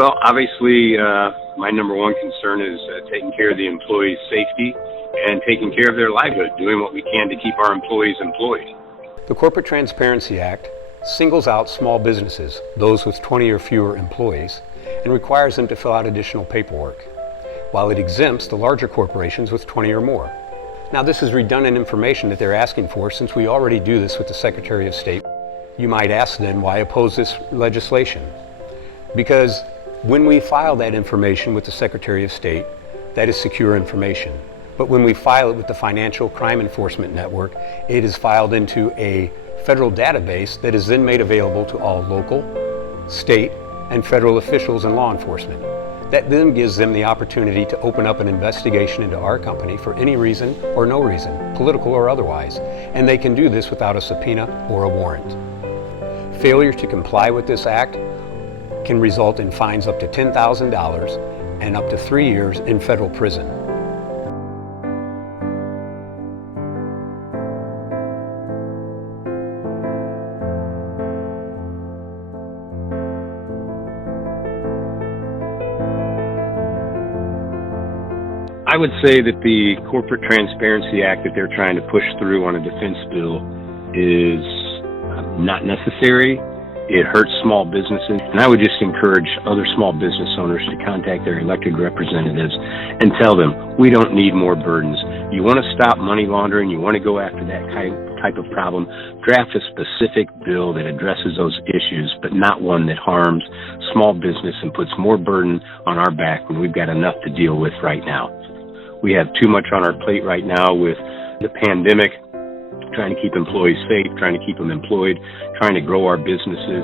Well, obviously, my number one concern is taking care of the employees' safety and taking care of their livelihood, doing what we can to keep our employees employed. The Corporate Transparency Act singles out small businesses, those with 20 or fewer employees, and requires them to fill out additional paperwork, while it exempts the larger corporations with 20 or more. Now, this is redundant information that they're asking for since we already do this with the Secretary of State. You might ask then, why oppose this legislation? Because when we file that information with the Secretary of State, that is secure information. But when we file it with the Financial Crime Enforcement Network, it is filed into a federal database that is then made available to all local, state, and federal officials and law enforcement. That then gives them the opportunity to open up an investigation into our company for any reason or no reason, political or otherwise, and they can do this without a subpoena or a warrant. Failure to comply with this act can result in fines up to $10,000 and up to 3 years in federal prison. I would say that the Corporate Transparency Act that they're trying to push through on a defense bill is not necessary. It hurts small businesses, and I would just encourage other small business owners to contact their elected representatives and tell them, we don't need more burdens. You want to stop money laundering, you want to go after that type of problem, draft a specific bill that addresses those issues, but not one that harms small business and puts more burden on our back when we've got enough to deal with right now. We have too much on our plate right now with the pandemic, trying to keep employees safe, trying to keep them employed, trying to grow our businesses.